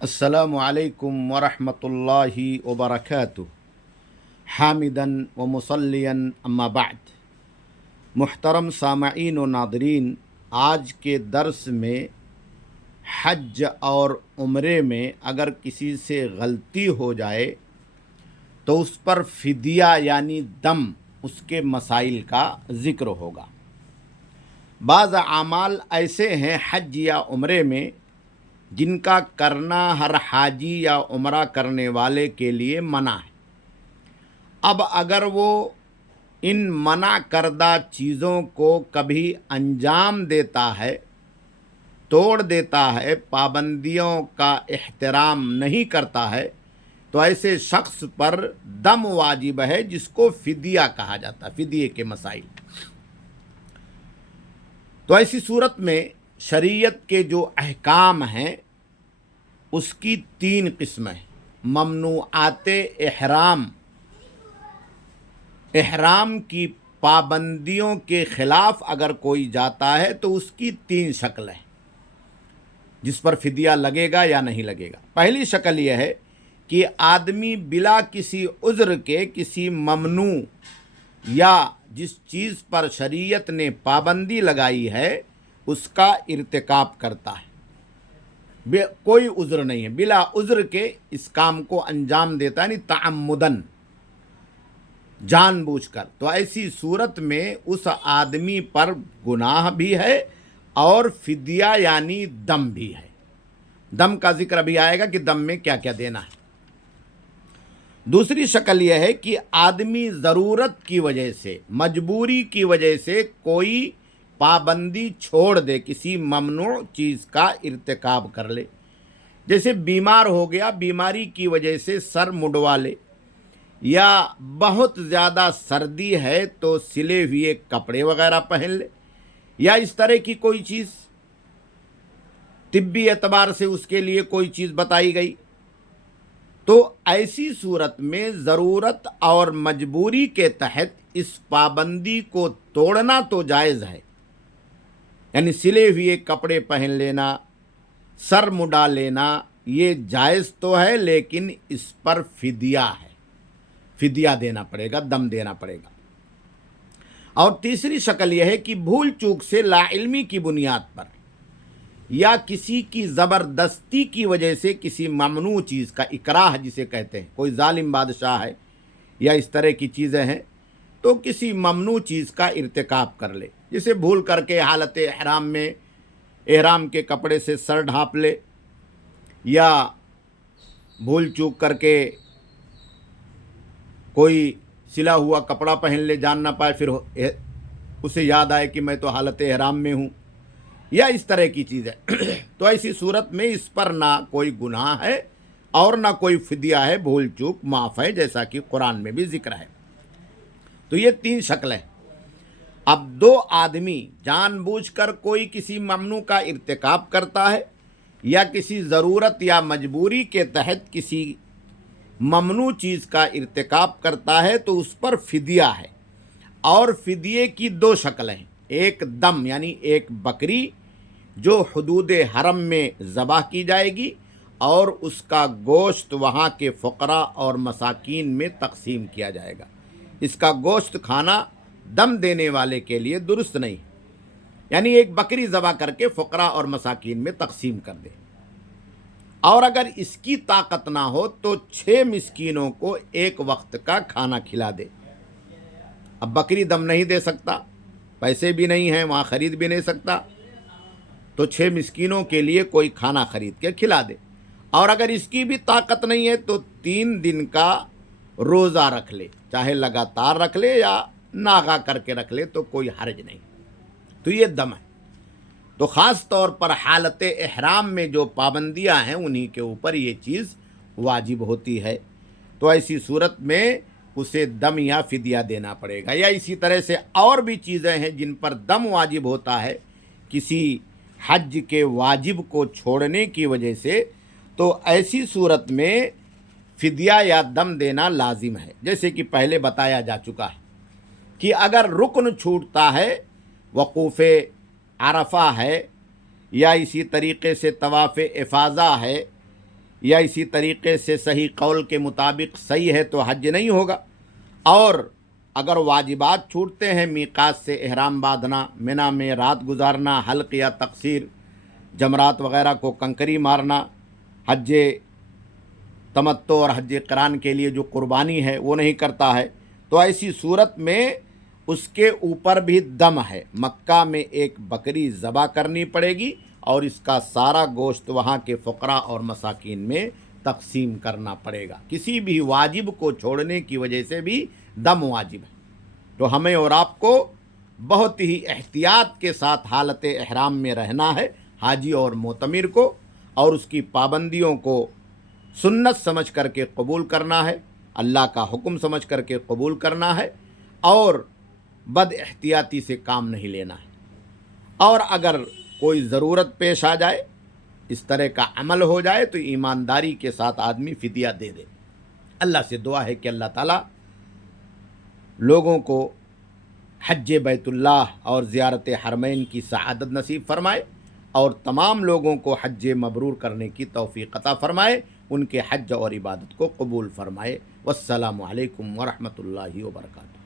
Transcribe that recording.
السلام علیکم ورحمۃ اللہ وبرکاتہ حامدن و مصلیًا اما بعد۔ محترم سامعین و ناظرین، آج کے درس میں حج اور عمرے میں اگر کسی سے غلطی ہو جائے تو اس پر فدیہ یعنی دم اس کے مسائل کا ذکر ہوگا۔ بعض اعمال ایسے ہیں حج یا عمرے میں جن کا کرنا ہر حاجی یا عمرہ کرنے والے کے لیے منع ہے۔ اب اگر وہ ان منع کردہ چیزوں کو کبھی انجام دیتا ہے، توڑ دیتا ہے، پابندیوں کا احترام نہیں کرتا ہے، تو ایسے شخص پر دم واجب ہے، جس کو فدیہ کہا جاتا ہے، فدیے کے مسائل۔ تو ایسی صورت میں شریعت کے جو احکام ہیں اس کی 3 قسمیں ہیں۔ ممنوعات احرام، احرام کی پابندیوں کے خلاف اگر کوئی جاتا ہے تو اس کی 3 شکلیں ہیں جس پر فدیہ لگے گا یا نہیں لگے گا۔ پہلی شکل یہ ہے کہ آدمی بلا کسی عذر کے کسی ممنوع یا جس چیز پر شریعت نے پابندی لگائی ہے اس کا ارتکاب کرتا ہے، کوئی عذر نہیں ہے، بلا عذر کے اس کام کو انجام دیتا ہے، یعنی تعمدن، جان بوجھ کر۔ تو ایسی صورت میں اس آدمی پر گناہ بھی ہے اور فدیہ یعنی دم بھی ہے۔ دم کا ذکر ابھی آئے گا کہ دم میں کیا کیا دینا ہے۔ دوسری شکل یہ ہے کہ آدمی ضرورت کی وجہ سے، مجبوری کی وجہ سے کوئی پابندی چھوڑ دے، کسی ممنوع چیز کا ارتکاب کر لے، جیسے بیمار ہو گیا، بیماری کی وجہ سے سر مڈوا لے، یا بہت زیادہ سردی ہے تو سلے ہوئے کپڑے وغیرہ پہن لے، یا اس طرح کی کوئی چیز طبی اعتبار سے اس کے لیے کوئی چیز بتائی گئی، تو ایسی صورت میں ضرورت اور مجبوری کے تحت اس پابندی کو توڑنا تو جائز ہے، یعنی سلے ہوئے کپڑے پہن لینا، سر مڈا لینا، یہ جائز تو ہے، لیکن اس پر فدیہ ہے، فدیہ دینا پڑے گا، دم دینا پڑے گا۔ اور تیسری شکل یہ ہے کہ بھول چوک سے، لا علمی کی بنیاد پر یا کسی کی زبردستی کی وجہ سے کسی ممنوع چیز کا، اکراہ جسے کہتے ہیں، کوئی ظالم بادشاہ ہے یا اس طرح کی چیزیں ہیں، تو کسی ممنوع چیز کا ارتکاب کر لے، جسے بھول کر کے حالت احرام میں احرام کے کپڑے سے سر ڈھانپ لے، یا بھول چوک کر کے کوئی سلا ہوا کپڑا پہن لے، جان نہ پائے، پھر اسے یاد آئے کہ میں تو حالت احرام میں ہوں، یا اس طرح کی چیزیں۔ تو ایسی صورت میں اس پر نہ کوئی گناہ ہے اور نہ کوئی فدیہ ہے، بھول چوک معاف ہے، جیسا کہ قرآن میں بھی ذکر ہے۔ تو یہ 3 شکلیں۔ اب 2 آدمی جان بوجھ کر کوئی کسی ممنوع کا ارتکاب کرتا ہے یا کسی ضرورت یا مجبوری کے تحت کسی ممنوع چیز کا ارتکاب کرتا ہے تو اس پر فدیہ ہے، اور فدیے کی 2 شکلیں ہیں۔ ایک دم یعنی ایک بکری جو حدود حرم میں ذبح کی جائے گی، اور اس کا گوشت وہاں کے فقراء اور مساکین میں تقسیم کیا جائے گا۔ اس کا گوشت کھانا دم دینے والے کے لیے درست نہیں، یعنی ایک بکری ذبح کر کے فقراء اور مساکین میں تقسیم کر دے، اور اگر اس کی طاقت نہ ہو تو 6 مسکینوں کو ایک وقت کا کھانا کھلا دے۔ اب بکری دم نہیں دے سکتا، پیسے بھی نہیں ہیں، وہاں خرید بھی نہیں سکتا، تو 6 مسکینوں کے لیے کوئی کھانا خرید کے کھلا دے، اور اگر اس کی بھی طاقت نہیں ہے تو 3 دن کا روزہ رکھ لے، چاہے لگاتار رکھ لے یا ناغا کر کے رکھ لے، تو کوئی حرج نہیں۔ تو یہ دم ہے۔ تو خاص طور پر حالت احرام میں جو پابندیاں ہیں انہی کے اوپر یہ چیز واجب ہوتی ہے، تو ایسی صورت میں اسے دم یا فدیہ دینا پڑے گا۔ یا اسی طرح سے اور بھی چیزیں ہیں جن پر دم واجب ہوتا ہے کسی حج کے واجب کو چھوڑنے کی وجہ سے، تو ایسی صورت میں فدیہ یا دم دینا لازم ہے، جیسے کہ پہلے بتایا جا چکا ہے کہ اگر رکن چھوٹتا ہے، وقوف عرفہ ہے، یا اسی طریقے سے طواف افاضہ ہے، یا اسی طریقے سے صحیح قول کے مطابق صحیح ہے تو حج نہیں ہوگا، اور اگر واجبات چھوٹتے ہیں میقات سے احرام باندھنا، منا میں رات گزارنا، حلق یا تقصیر، جمرات وغیرہ کو کنکری مارنا، حج تمتع اور حج قران کے لیے جو قربانی ہے وہ نہیں کرتا ہے، تو ایسی صورت میں اس کے اوپر بھی دم ہے، مکہ میں ایک بکری ذبح کرنی پڑے گی اور اس کا سارا گوشت وہاں کے فقراء اور مساکین میں تقسیم کرنا پڑے گا۔ کسی بھی واجب کو چھوڑنے کی وجہ سے بھی دم واجب ہے، تو ہمیں اور آپ کو بہت ہی احتیاط کے ساتھ حالت احرام میں رہنا ہے، حاجی اور معتمر کو، اور اس کی پابندیوں کو سنت سمجھ کر کے قبول کرنا ہے، اللہ کا حکم سمجھ کر کے قبول کرنا ہے، اور بد احتیاطی سے کام نہیں لینا ہے۔ اور اگر کوئی ضرورت پیش آ جائے، اس طرح کا عمل ہو جائے، تو ایمانداری کے ساتھ آدمی فدیہ دے دے۔ اللہ سے دعا ہے کہ اللہ تعالیٰ لوگوں کو حج بیت اللہ اور زیارت حرمین کی سعادت نصیب فرمائے، اور تمام لوگوں کو حج مبرور کرنے کی توفیق عطا فرمائے، ان کے حج اور عبادت کو قبول فرمائے۔ والسلام علیکم ورحمۃ اللہ وبرکاتہ۔